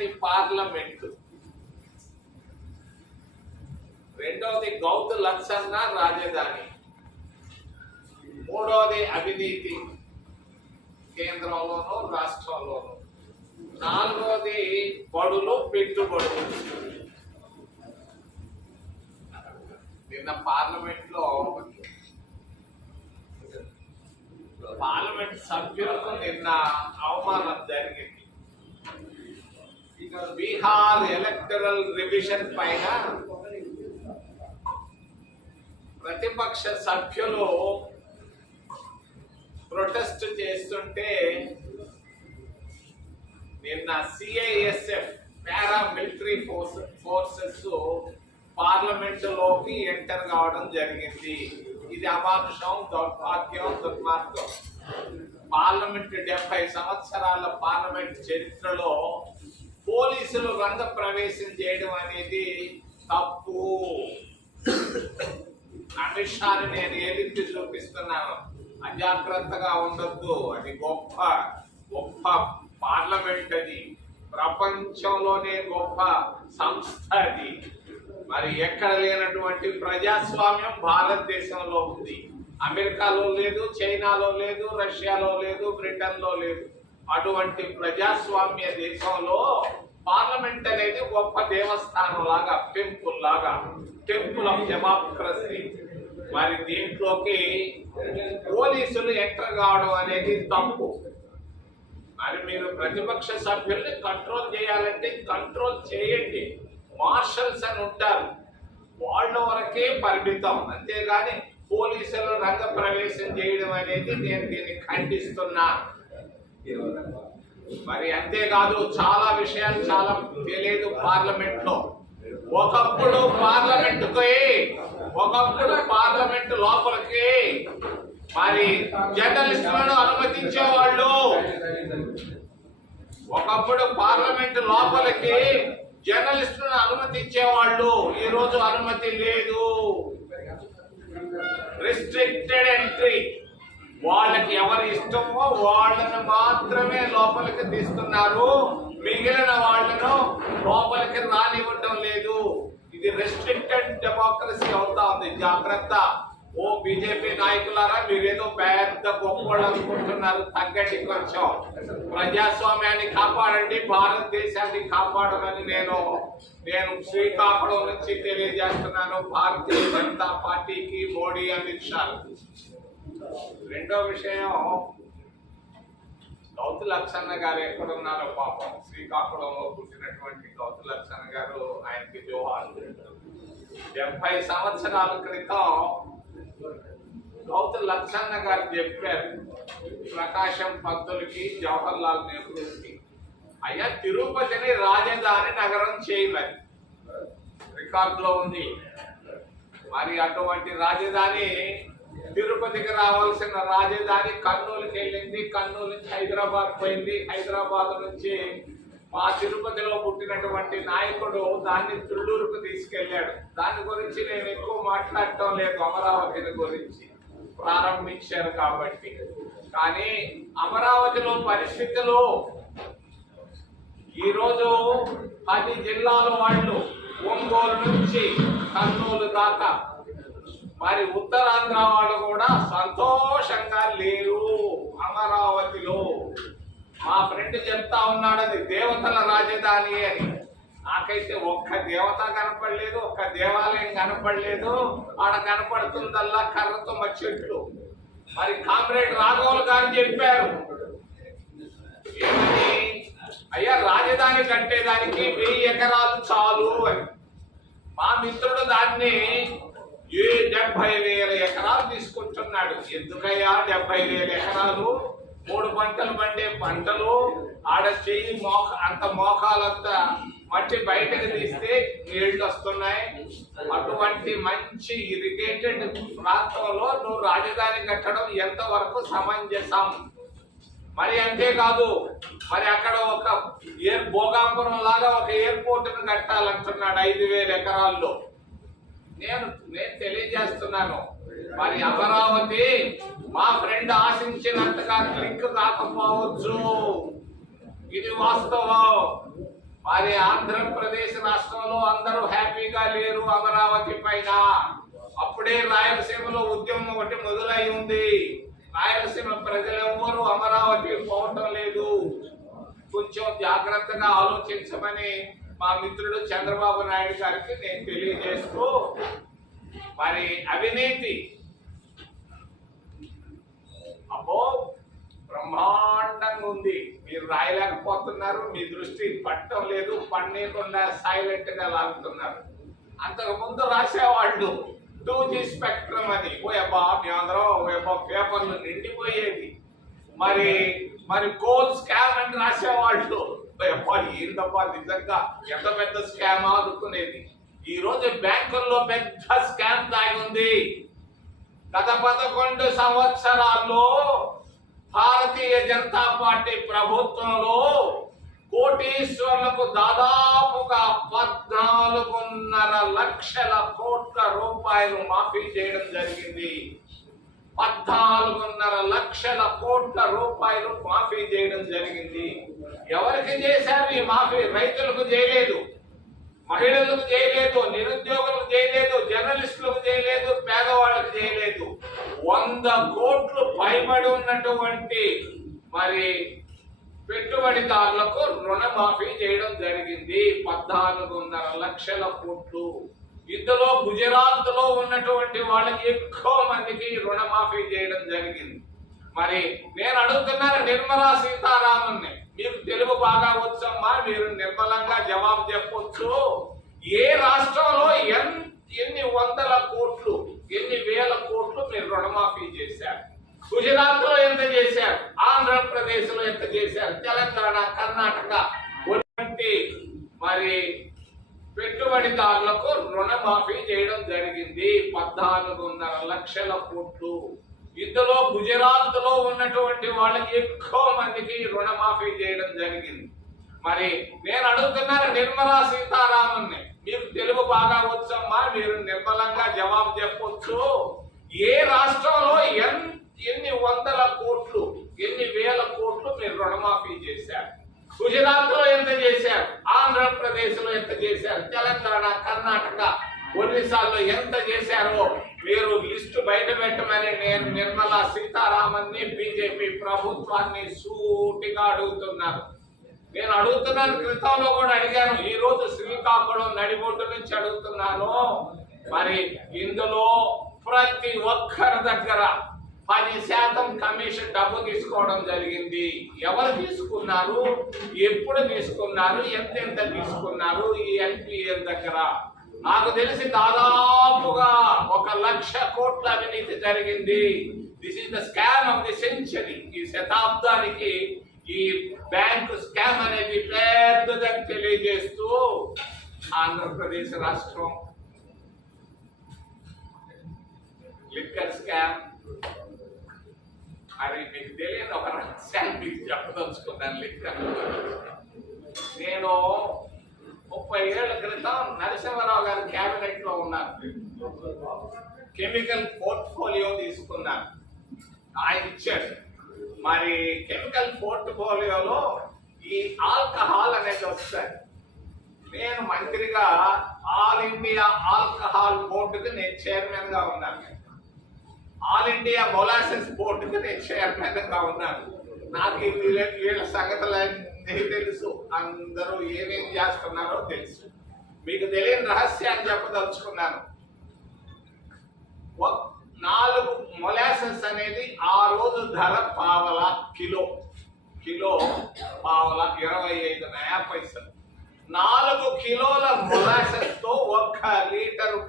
చక్కటి పార్లమెంటు. రెండవది గౌతు లక్షన్న రాజధాని. మూడవది అవినీతి కేంద్రంలోను రాష్ట్రంలోను. నాలుగవది బడులు పెట్టుబడులు. నిన్న పార్లమెంట్లో పార్లమెంట్ సభ్యులకు నిన్న అవమానం జరిగింది. బీహార్ ఎలక్టరల్ రివిజన్ పైన ప్రతిపక్ష సభ్యులు ప్రొటెస్ట్ చేస్తుంటే నిన్న CISF para military force forces పార్లమెంటులోకి enter కావడం జరిగింది. ఇది అమానుషం దౌర్భాగ్యం దుర్మార్గం. పార్లమెంట్ డెబ్బై సంవత్సరాల పార్లమెంట్ చరిత్రలో పోలీసులు రంగ ప్రవేశం చేయడం అనేది తప్పు. అమిత్ షాని నేను ఏలింటి చూపిస్తున్నాను? అజాగ్రత్తగా ఉండొద్దు. అది గొప్ప గొప్ప పార్లమెంట్ అది. ప్రపంచంలోనే గొప్ప సంస్థ అది. మరి ఎక్కడ లేనటువంటి ప్రజాస్వామ్యం భారతదేశంలో ఉంది. అమెరికాలో లేదు చైనాలో లేదు రష్యాలో లేదు బ్రిటన్లో లేదు. అటువంటి ప్రజాస్వామ్య దేశంలో పార్లమెంట్ అనేది గొప్ప దేవస్థానం లాగా టెంపుల్ లాగా టెంపుల్ ఆఫ్ డెమోక్రసీ. మరి దీంట్లోకి పోలీసులు ఎంటర్ కావడం అనేది తప్పు. మరి మీరు ప్రతిపక్ష సభ్యుల్ని కంట్రోల్ చేయాలంటే కంట్రోల్ చేయండి. మార్షల్స్ అని ఉంటారు. వాళ్ళ వరకే పరిమితం. అంతేగాని పోలీసులు రంగ ప్రవేశం చేయడం అనేది నేను దీన్ని ఖండిస్తున్నాను మరి అంతేకాదు చాలా విషయాలు చాలా తెలియదు పార్లమెంట్లో ఒకప్పుడు పార్లమెంట్ ఒకప్పుడు పార్లమెంట్ లోపలికి. మరి జర్నలిస్టులను అనుమతించేవాళ్ళు. ఒకప్పుడు పార్లమెంట్ లోపలికి జర్నలిస్టులను అనుమతించేవాళ్ళు. ఈ రోజు అనుమతి లేదు. రిస్ట్రిక్టెడ్ ఎంట్రీ వాళ్ళకి ఎవరు ఇష్టమో వాళ్ళను మాత్రమే లోపలికి తీస్తున్నారు. మిగిలిన వాళ్ళను లోపలికి రానివ్వటం లేదు. ఇది రెస్ట్రిక్టెడ్ డెమోక్రసీ అవుతా ఉంది జాగ్రత్త. ఓ బీజేపీ నాయకులారా మీరేదో పెద్ద గొప్పలు అనుకుంటున్నారు. కొంచెం. ప్రజాస్వామ్యాన్ని కాపాడండి. భారతదేశాన్ని కాపాడమని నేను నేను శ్రీకాకుళం నుంచి తెలియజేస్తున్నాను. భారతీయ జనతా పార్టీకి మోడీ అమిత్ షా. రెండో విషయం గౌతు లక్షణ గారు ఎక్కడున్నారో పాపం. శ్రీకాకుళంలో పుట్టినటువంటి గౌతు లక్షణ గారు ఆయనకి జోహాలు డెబ్బై సంవత్సరాల క్రితం గౌతు లక్షణ గారు చెప్పారు ప్రకాశం పంతులకి జవహర్ లాల్ నెహ్రూకి అయ్యా తిరుపతిని రాజధాని నగరం చేయలేదు రికార్డులో ఉంది. మరి అటువంటి రాజధాని తిరుపతికి రావాల్సిన రాజధాని కర్నూలుకి వెళ్ళింది. కర్నూలు నుంచి హైదరాబాద్ పోయింది. హైదరాబాద్ నుంచి మా తిరుపతిలో పుట్టినటువంటి నాయకుడు దాన్ని తుళ్ళూరుకు తీసుకెళ్ళాడు. దాని గురించి నేను ఎక్కువ మాట్లాడటం లేదు అమరావతిని గురించి. ప్రారంభించారు కాబట్టి. కానీ అమరావతిలో పరిస్థితులు ఈరోజు పది జిల్లాల వాళ్ళు ఒంగోలు నుంచి కర్నూలు దాకా మరి ఉత్తరాంధ్ర వాళ్ళు కూడా సంతోషంగా లేరు అమరావతిలో. మా ఫ్రెండ్ చెప్తా ఉన్నాడు అది దేవతల రాజధాని అని. నాకైతే ఒక్క దేవత కనపడలేదు ఒక్క దేవాలయం కనపడలేదు. ఆడ కనపడుతుందల్లా కర్రతో చెట్లు. మరి కామ్రేడ్ రాఘవులు గారు చెప్పారు అయ్యా రాజధాని కట్టేదానికి వెయ్యి ఎకరాలు చాలు అని. మా మిత్రుడు దాన్ని ఏ డెబ్బై వేల ఎకరాలు తీసుకుంటున్నాడు? ఎందుకయ్యా డెబ్బై వేల ఎకరాలు? మూడు పంటలు పండే పంటలు ఆడ చెయ్యి మోక అంత మోకాలంతా మట్టి బయటకు తీస్తే నీళ్ళు వస్తున్నాయి. అటువంటి మంచి ఇరిగేటెడ్ ప్రాంతంలో నువ్వు రాజధాని కట్టడం ఎంతవరకు సమంజసం? మరి అంతేకాదు మరి అక్కడ ఒక ఎయిర్ భోగాపురం లాగా ఒక ఎయిర్పోర్ట్ను కట్టాలంటున్నాడు ఐదు వేల ఎకరాల్లో. నేను నేను తెలియజేస్తున్నాను. మరి అమరావతి మా ఫ్రెండ్ ఆశించినంతగా క్లిక్ కాకపోవచ్చు ఇది వాస్తవం. మరి ఆంధ్రప్రదేశ్ రాష్ట్రంలో అందరూ హ్యాపీగా లేరు అమరావతి పైన. అప్పుడే రాయలసీమలో ఉద్యమం ఒకటి మొదలై ఉంది. రాయలసీమ ప్రజలెవ్వరూ అమరావతి పోవటం లేదు. కొంచెం జాగ్రత్తగా ఆలోచించమని మా మిత్రుడు చంద్రబాబు నాయుడు గారికి నేను తెలియజేస్తూ మరి అవినీతి. అబ్బో బ్రహ్మాండంగా ఉంది. మీరు రాయలేకపోతున్నారు మీ దృష్టి పట్టడం లేదు పన్నీయకుండా సైలెంట్గా లాగుతున్నారు. అంతకు ముందు రాసేవాళ్ళు టూ జీ స్పెక్ట్రమ్ అని ఓయబ్బా మీ అందరం ఓ పేపర్లు నిండిపోయేది మరి మరి గోల్స్ స్కామ్ అని రాసేవాళ్ళు. ఓ అబ్బా నిజంగా ఎంత పెద్ద స్కామ్ అనుకునేది? ఈ రోజు బ్యాంకుల్లో పెద్ద స్కామ్ దాగి ఉంది. గత పదకొండు సంవత్సరాల్లో భారతీయ జనతా పార్టీ ప్రభుత్వంలో కోటీశ్వర్లకు దాదాపుగా పద్నాలుగున్నర లక్షల కోట్ల రూపాయలు మాఫీ చేయడం జరిగింది. పద్నాలుగున్నర లక్షల కోట్ల రూపాయలు మాఫీ చేయడం జరిగింది. ఎవరికి చేశారు ఈ మాఫీ? రైతులకు చేయలేదు. మహిళలకు చేయలేదు నిరుద్యోగులకు చేయలేదు జర్నలిస్టులకు చేయలేదు పేదవాళ్ళకు చేయలేదు. వంద కోట్లు భయపడి ఉన్నటువంటి మరి పెట్టుబడిదారులకు రుణమాఫీ చేయడం జరిగింది. పద్నాలుగున్నర లక్షల కోట్లు. ఇందులో గుజరాత్లో ఉన్నటువంటి వాళ్ళకి ఎక్కువ మందికి రుణమాఫీ చేయడం జరిగింది. మరి నేను అడుగుతున్నాను నిర్మలా సీతారామన్ మీకు తెలుగు బాగా వచ్చమ్మా మీరు నిర్మలంగా జవాబు చెప్పొచ్చు. ఏ రాష్ట్రంలో ఎన్ని వందల కోట్లు ఎన్ని వేల కోట్లు మీరు రుణమాఫీ చేశారు? గుజరాత్లో ఎంత చేశారు? ఆంధ్రప్రదేశ్లో ఎంత చేశారు? తెలంగాణ కర్ణాటక మరి పెట్టుబడిదారులకు రుణమాఫీ చేయడం జరిగింది. పద్నాలుగున్నర లక్షల కోట్లు. ఇందులో గుజరాత్లో ఉన్నటువంటి వాళ్ళకి ఎక్కువ మందికి రుణమాఫీ చేయడం జరిగింది. మరి నేను అడుగుతున్నాను నిర్మలా సీతారామన్ మీకు తెలుగు బాగా వచ్చమ్మా మీరు నిర్మలంగా జవాబు చెప్పొచ్చు. ఏ రాష్ట్రంలో ఎన్ని వందల కోట్లు ఎన్ని వేల కోట్లు మీరు రుణమాఫీ చేశారు? గుజరాత్లో ఎంత చేశారు? ఆంధ్రప్రదేశ్లో ఎంత చేశారు? తెలంగాణ కర్ణాటక ఒరిస్సాలో ఎంత చేశారో మీరు లిస్టు బయట పెట్టమని నేను నిర్మలా సీతారామన్ని బీజేపీ ప్రభుత్వాన్ని సూటిగా అడుగుతున్నాను నేను అడుగుతున్నాను క్రితంలో కూడా అడిగాను ఈ రోజు శ్రీకాకుళం నడిబొడ్డు నుంచి అడుగుతున్నాను. మరి ఇందులో ప్రతి ఒక్కరి దగ్గర పది శాతం కమిషన్ డబ్బు తీసుకోవడం జరిగింది. ఎవరు తీసుకున్నారు? ఎప్పుడు తీసుకున్నారు? ఎంత ఎంత తీసుకున్నారు? ఈ ఎన్పిఎల్ దగ్గర? నాకు తెలిసి దాదాపుగా ఒక లక్ష కోట్ల అవినీతి జరిగింది. This is the scam of the century ఈ శతాబ్దానికి ఈ బ్యాంకు స్కామ్ అనేది పెద్దదని తెలియజేస్తూ ఆంధ్రప్రదేశ్ రాష్ట్రం. లిక్కర్ స్కామ్ అది మీకు తెలియని ఒక రహస్యాన్ని మీకు చెప్పదలుచుకున్నాను లిక్కర్ నేను ముప్పై ఏళ్ళ క్రితం నరసింహారావు గారి క్యాబినెట్లో ఉన్నాను. కెమికల్ పోర్ట్ఫోలియో తీసుకున్నాను. ఆయన ఇచ్చాడు. మరి కెమికల్ పోర్ట్ఫోలియోలో ఈ ఆల్కహాల్ అనేది వస్తుంది. నేను మంత్రిగా ఆల్ ఇండియా ఆల్కహాల్ బోర్డుకి నేను చైర్మన్గా ఉన్నాను. ఆల్ ఇండియా మొలాసెస్ బోర్డుకి నేను చైర్మన్గా ఉన్నాను. నాకు ఈ వీళ్ళ వీళ్ళ సంగతులన్నీ తెలుసు. అందరూ ఏమేం చేస్తున్నారో తెలుసు. మీకు తెలియని రహస్యాన్ని చెప్పదలుచుకున్నాను. నాలుగు మొలాసెస్ అనేది ఆ రోజు ధర పావల కిలో. కిలో పావల ఇరవై ఐదు నయా పైసలు. నాలుగు కిలోల మొలాసెస్తో ఒక్క లీటర్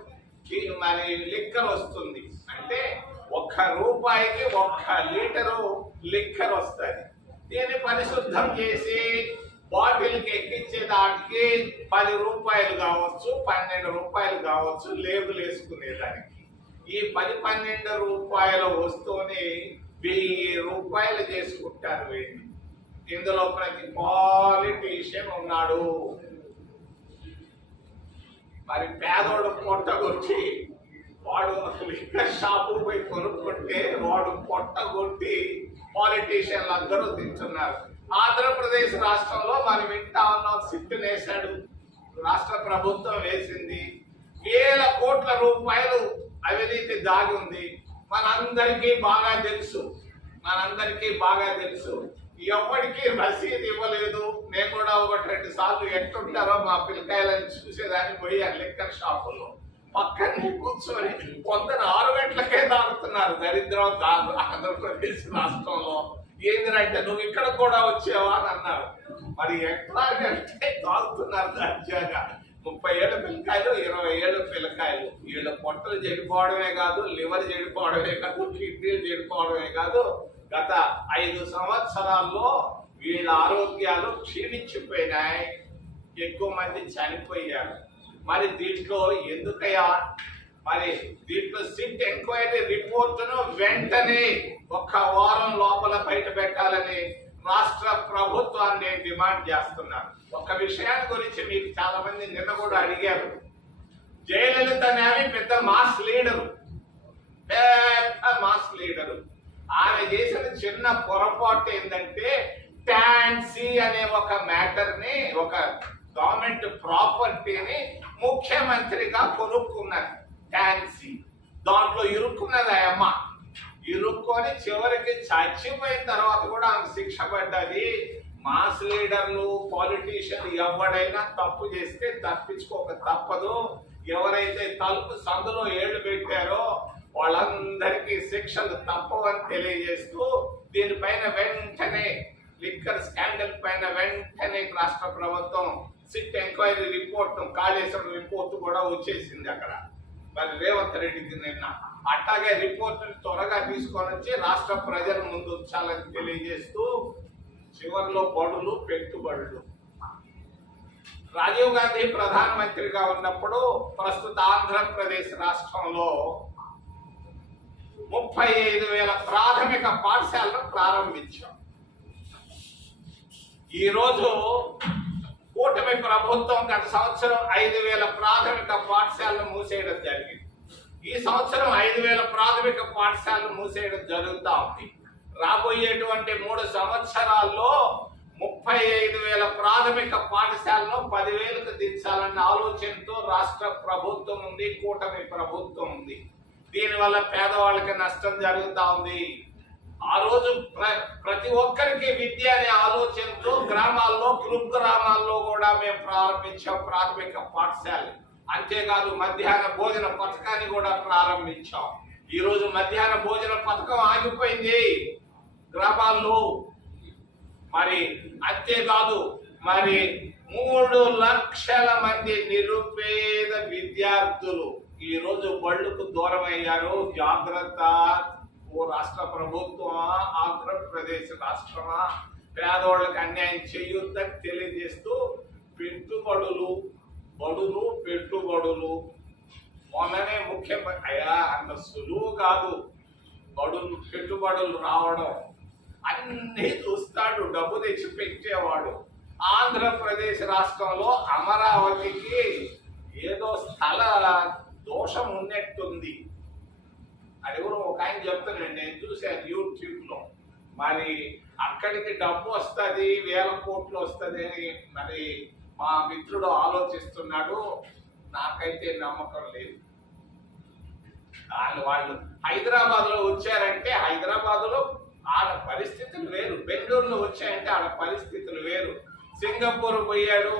కి- మరి లిక్కర్ వస్తుంది. అంటే ఒక్క రూపాయికి ఒక్క లీటరు లిక్కర్ వస్తుంది. దీన్ని పరిశుద్ధం చేసి బాటిల్కి ఎక్కించే దానికి పది రూపాయలు కావచ్చు పన్నెండు రూపాయలు కావచ్చు లేబుల్ వేసుకునేదానికి. ఈ పది పన్నెండు రూపాయల వస్తువుని వెయ్యి రూపాయలు చేసుకుంటారు వీళ్ళు. ఇందులో ప్రతి పాలిటీషియన్ ఉన్నాడు. మరి పేదోడు పొట్టగొట్టి వాడు లిక్కర్ షాపు పోయి కొనుక్కుంటే వాడు పొట్టగొట్టి పాలిటీషియన్లు అందరూ తింటున్నారు. ఆంధ్రప్రదేశ్ రాష్ట్రంలో మనం వింటా ఉన్నాం సిట్ వేశాడు రాష్ట్ర ప్రభుత్వం వేసింది. వేల కోట్ల రూపాయలు అవినీతి దాగి ఉంది. మనందరికీ బాగా తెలుసు. మనందరికీ బాగా తెలుసు. ఎవరికి రసీదు ఇవ్వలేదు. నేను కూడా ఒకటి రెండు సార్లు ఎట్టుంటారో మా పిల్లకాయలని చూసేదాన్ని ఆ లిక్కర్ షాపుల్లో పక్కనే కూర్చొని కొందరు ఆరు గంటలకే తాగుతున్నారు దరిద్రం కాదు ఆంధ్రప్రదేశ్ రాష్ట్రంలో. ఏందినంటే నువ్వు ఇక్కడ కూడా వచ్చావా అని అన్నారు. మరి ఎట్లాగంటే అంటే తాగుతున్నారు దర్జాగా ముప్పై ఏళ్ళ పిల్లకాయలు ఇరవై ఏళ్ళ పిల్లకాయలు. వీళ్ళ పొట్టలు చెడిపోవడమే కాదు లివర్ చెడిపోవడమే కాదు కిడ్నీలు చెడిపోవడమే కాదు. గత ఐదు సంవత్సరాల్లో వీళ్ళ ఆరోగ్యాలు క్షీణించిపోయినాయి. ఎక్కువ మంది చనిపోయారు. మరి దీంట్లో ఎందుకయ్యా? మరి దీంట్లో సిట్ ఎంక్వైరీ రిపోర్టును వెంటనే ఒక్క వారం లోపల బయట పెట్టాలని రాష్ట్ర ప్రభుత్వాన్ని నేను డిమాండ్ చేస్తున్నాను ఒక విషయాన్ని గురించి మీకు చాలా మంది నిన్న కూడా అడిగారు. జయలలిత అనేవి పెద్ద మాస్ లీడరు. పెద్ద మాస్ లీడరు. ఆమె చేసిన చిన్న పొరపాటు ఏంటంటే ట్యాన్సీ అనే ఒక మ్యాటర్ని ఒక గవర్నమెంట్ ప్రాపర్టీని ముఖ్యమంత్రిగా కొనుక్కున్నది ట్యాక్సీ దాంట్లో ఇరుక్కున్నది అమ్మ ఇరుక్కొని చివరికి చచ్చిపోయిన తర్వాత కూడా ఆమె శిక్ష పడ్డది. మాస్ లీడర్లు పాలిటీషియన్ ఎవడైనా తప్పు చేస్తే తప్పించుకోక తప్పదు. ఎవరైతే తలుపు సందులో ఏళ్ళు పెట్టారో వాళ్ళందరికీ శిక్షలు తప్పవని తెలియజేస్తూ దీనిపైన వెంటనే లిక్కర్ స్కాండల్ పైన వెంటనే రాష్ట్ర ప్రభుత్వం SIT enquiry report Kaleshwaram report కూడా వచ్చేసింది అక్కడ. మరి రేవంత్ రెడ్డికి నిన్న అట్లాగే రిపోర్ట్ని త్వరగా తీసుకొని వచ్చి రాష్ట్ర ప్రజల ముందు ఉంచాలని తెలియజేస్తూ చివరిలో బడులు పెట్టుబడులు. రాజీవ్ గాంధీ ప్రధానమంత్రిగా ఉన్నప్పుడు ప్రస్తుత ఆంధ్రప్రదేశ్ రాష్ట్రంలో ముప్పై ఐదు వేల ప్రాథమిక పాఠశాలను ప్రారంభించాం. ఈరోజు కూటమి ప్రభుత్వం గత సంవత్సరం ఐదు వేల ప్రాథమిక పాఠశాలను మూసేయడం జరిగింది. ఈ సంవత్సరం ఐదు వేల ప్రాథమిక పాఠశాలను మూసేయడం జరుగుతూ ఉంది. రాబోయేటువంటి మూడు సంవత్సరాల్లో ముప్పై ఐదు వేల ప్రాథమిక పాఠశాలను పదివేలకు దించాలన్న ఆలోచనతో రాష్ట్ర ప్రభుత్వం ఉంది కూటమి ప్రభుత్వం ఉంది. దీనివల్ల పేదవాళ్ళకి నష్టం జరుగుతూ ఉంది. ఆ రోజు ప్ర- ప్రతి ఒక్కరికి విద్య అనే ఆలోచనతో గ్రామాల్లో గ్రామాల్లో కూడా మేము ప్రారంభించాం ప్రాథమిక పాఠశాల. అంతేకాదు మధ్యాహ్న భోజన పథకాన్ని కూడా ప్రారంభించాం. ఈ రోజు మధ్యాహ్న భోజన పథకం ఆగిపోయింది. గ్రామాల్లో మరి అంతేకాదు మరి మూడు లక్షల మంది నిరుపేద విద్యార్థులు ఈరోజు బళ్ళుకు దూరమయ్యారు. దూరం అయ్యారు జాగ్రత్త ఓ రాష్ట్ర ప్రభుత్వమా ఆంధ్రప్రదేశ్ రాష్ట్రమా? పేదవాళ్ళకి అన్యాయం చేయొద్దని తెలియజేస్తూ పెట్టుబడులు బడులు పెట్టుబడులు. మొన్ననే ముఖ్యమంత్రి అయ్యా అంత సులువు కాదు. బడులు పెట్టుబడులు రావడం. అన్నీ చూస్తాడు డబ్బు తెచ్చి పెట్టేవాడు. ఆంధ్రప్రదేశ్ రాష్ట్రంలో అమరావతికి ఏదో స్థల దోషం ఉన్నట్టు అది కూడా ఒక ఆయన చెప్తున్నాను నేను చూశాను యూట్యూబ్లో మరి అక్కడికి డబ్బు వస్తుంది వేల కోట్లు వస్తుంది అని మరి మా మిత్రుడు ఆలోచిస్తున్నాడు. నాకైతే నమ్మకం లేదు. వాళ్ళు వాళ్ళు హైదరాబాద్లో వచ్చారంటే హైదరాబాద్లో ఆడ పరిస్థితులు వేరు. బెంగళూరులో వచ్చాయంటే ఆడ పరిస్థితులు వేరు. సింగపూర్ పోయాడు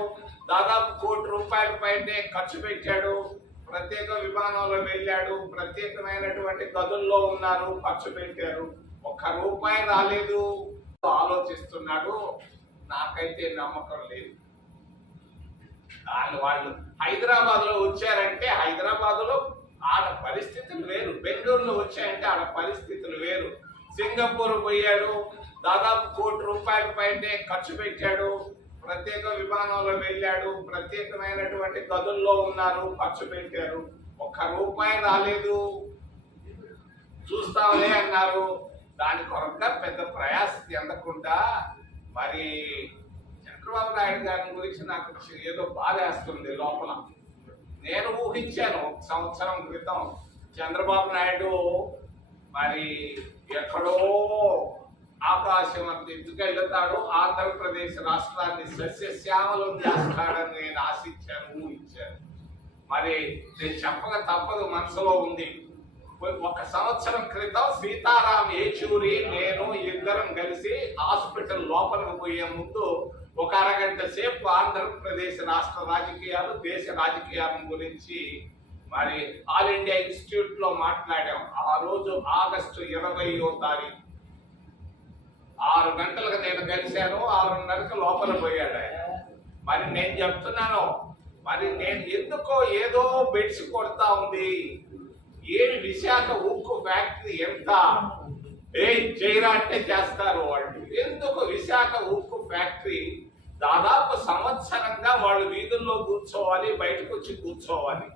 దాదాపు కోటి రూపాయల పైనే ఖర్చు పెట్టాడు. ప్రత్యేక విమానంలో వెళ్ళాడు. ప్రత్యేకమైనటువంటి గదుల్లో ఉన్నారు. ఖర్చు పెట్టారు. ఒక్క రూపాయి రాలేదు. ఆలోచిస్తున్నాడు. నాకైతే నమ్మకం లేదు. వాళ్ళు వాళ్ళు హైదరాబాద్లో వచ్చారంటే హైదరాబాద్లో ఆడ పరిస్థితులు వేరు. బెంగళూరులో వచ్చాయంటే ఆడ పరిస్థితులు వేరు. సింగపూర్ పోయాడు. దాదాపు కోటి రూపాయల పైనే ఖర్చు పెట్టాడు. ప్రత్యేక విమానంలో వెళ్ళాడు. ప్రత్యేకమైనటువంటి గదుల్లో ఉన్నారు. ఖర్చు పెట్టారు. ఒక్క రూపాయి రాలేదు. చూస్తాంలే అన్నారు. దాని కొరక పెద్ద ప్రయాస చెందకుండా మరి చంద్రబాబు నాయుడు గారి గురించి నాకు ఏదో బాధేస్తుంది లోపల. నేను ఊహించాను సంవత్సరం క్రితం చంద్రబాబు నాయుడు మరి ఎక్కడో ఆకాశం అంత వెళ్తాడు ఆంధ్రప్రదేశ్ రాష్ట్రాన్ని సస్యశ్యామలం చేస్తాడని నేను ఆశించాను ఊహించాను. మరి నేను చెప్పక తప్పదు మనసులో ఉంది. ఒక సంవత్సరం క్రితం సీతారాం ఏచూరి నేను ఇద్దరం కలిసి హాస్పిటల్ లోపలికి పోయే ముందు ఒక అరగంట సేపు ఆంధ్రప్రదేశ్ రాష్ట్ర రాజకీయాలు దేశ రాజకీయాల గురించి మరి ఆల్ ఇండియా ఇన్స్టిట్యూట్లో మాట్లాడాం. ఆ రోజు ఆగస్టు ఇరవయో తారీఖు. ఆరు గంటలకు నేను కలిశాను ఆరున్నరకు లోపల పోయాడు ఆయన. మరి నేను చెప్తున్నాను మరి నేను ఎందుకో ఏదో బెడ్స్ కొడతా ఉంది. ఏమి విశాఖ ఉక్కు ఫ్యాక్టరీ ఎంత? ఏ చేయరా అంటే చేస్తారు వాళ్ళు. ఎందుకు విశాఖ ఉక్కు ఫ్యాక్టరీ? దాదాపు సంవత్సరంగా వాళ్ళు వీధుల్లో కూర్చోవాలి బయటకు వచ్చి కూర్చోవాలి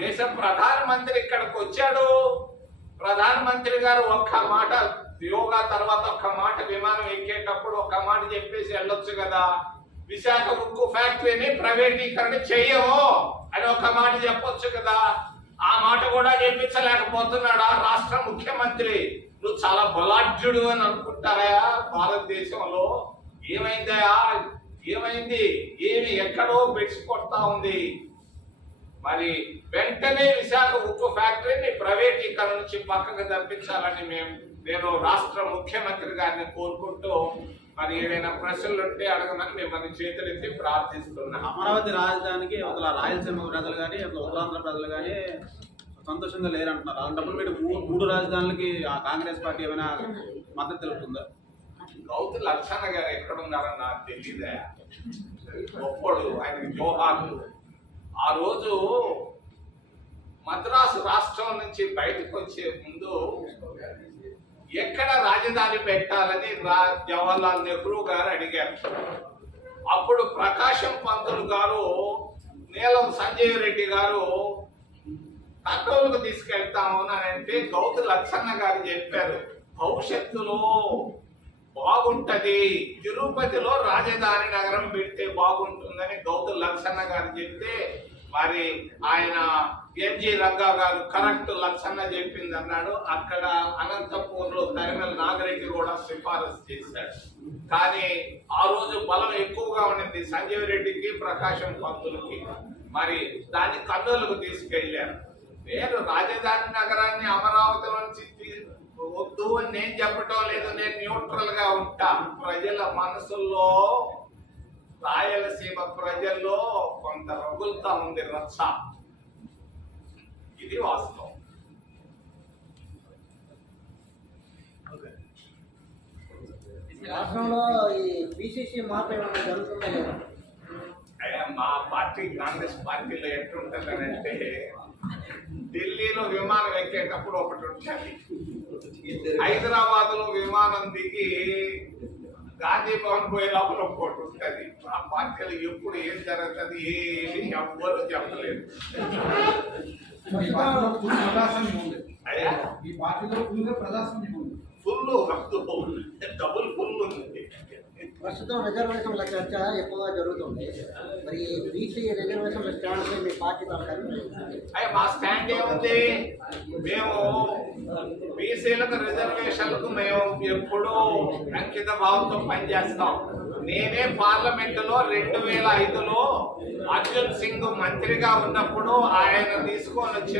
దేశ ప్రధానమంత్రి ఇక్కడికి వచ్చాడు. ప్రధానమంత్రి గారు ఒక్క మాట యోగా తర్వాత ఒక్క మాట విమానం ఎక్కేటప్పుడు ఒక్క మాట చెప్పేసి వెళ్ళొచ్చు కదా. విశాఖ ఉక్కు ఫ్యాక్టరీని ప్రైవేటీకరణ చెయ్యము అని ఒక మాట చెప్పొచ్చు కదా. ఆ మాట కూడా చెప్పించలేకపోతున్నాడా రాష్ట్ర ముఖ్యమంత్రి? నువ్వు చాలా బలాఢ్యుడు అని అనుకుంటారా భారతదేశంలో? ఏమైందా ఏమైంది? ఏమి ఎక్కడో బెడ్స్ కొడతా ఉంది. మరి వెంటనే విశాఖ ఉక్కు ఫ్యాక్టరీని ప్రైవేటీకరణ నుంచి పక్కకు తప్పించాలని మేము నేను రాష్ట్ర ముఖ్యమంత్రి గారిని కోరుకుంటూ మరి ఏదైనా ప్రశ్నలు ఉంటే అడగమని మిమ్మల్ని చేతులెత్తి ప్రార్థిస్తున్నాను అమరావతి రాజధానికి అసలు రాయలసీమ ప్రజలు కానీ అసలు ఉత్తరాంధ్ర ప్రజలు కానీ సంతోషంగా లేరంటున్నారు. అలాంటప్పుడు మీరు మూడు రాజధానులకి ఆ కాంగ్రెస్ పార్టీ ఏమైనా మద్దతు తెలుపుతుందా? గౌతు లక్షణ గారు ఎక్కడున్నారని నాకు తెలియదే గొప్పడు ఆయన జోహార్లు. ఆ రోజు మద్రాసు రాష్ట్రం నుంచి బయటకు వచ్చే ముందు ఎక్కడ రాజధాని పెట్టాలని రా జవహర్లాల్ నెహ్రూ గారు అడిగారు. అప్పుడు ప్రకాశం పంతులు గారు నీలం సంజయ్ రెడ్డి గారు తక్కువకు తీసుకెళ్తాము అని అంటే గౌతు లక్షన్న గారు చెప్పారు. భవిష్యత్తులో బాగుంటది. తిరుపతిలో రాజధాని నగరం పెడితే బాగుంటుందని గౌత లక్షణ గారు చెప్తే మరి ఆయన ఎంజి రంగా గారు కరెక్ట్ లక్షణ చెప్పింది అన్నాడు అక్కడ అనంతపూర్లో తరిమల్ నాగరెడ్డి కూడా సిఫారసు చేశాడు కానీ ఆ రోజు బలం ఎక్కువగా ఉండింది సంజీవ్ రెడ్డికి ప్రకాశం పంతులకి. మరి దాన్ని కర్నూలుకు తీసుకెళ్ళారు నేను రాజధాని నగరాన్ని అమరావతి నుంచి వద్దు అని నేను చెప్పటం లేదు. నేను న్యూట్రల్గా ఉంటా. ప్రజల మనసుల్లో రాయలసీమ ప్రజల్లో కొంత రగులుతా ఉంది రచ్చ. ఇది వాస్తవం. రాష్ట్రంలో ఈ పిసిసి మార్పు ఏమైనా జరుగుతుందా లేదా అయ్యా మా పార్టీ కాంగ్రెస్ పార్టీలో ఎట్లుంటుందనంటే ఢిల్లీలో విమానం ఎక్కేటప్పుడు ఒకటి ఉంటుంది హైదరాబాద్లో విమానం దిగి గాంధీ భవన్ పోయే లోపల ఒకటి ఉంటుంది. మా పార్టీలో ఎప్పుడు ఏం జరుగుతుంది ఏమి ఎవ్వరు చెప్పలేదు ఈ పార్టీలో ఫుల్ ఫుల్ ప్రజాస్వామ్యం ఉంది. ఫుల్ డబుల్ ఫుల్ ఉంది. ప్రస్తుతం రిజర్వేషన్ల చర్చ ఎక్కువగా జరుగుతుంది. మరి బీసీ రిజర్వేషన్ల స్టాండ్ పై మీ పార్టీ తరఫున అయ్యా మా స్టాండ్ ఏముంది? మేము బీసీలకు రిజర్వేషన్లకు మేము ఎప్పుడూ అంకిత భావంతో పనిచేస్తాం. నేనే పార్లమెంటులో రెండు వేల ఐదులో అర్జున్ సింగ్ మంత్రిగా ఉన్నప్పుడు ఆయన తీసుకొని వచ్చిన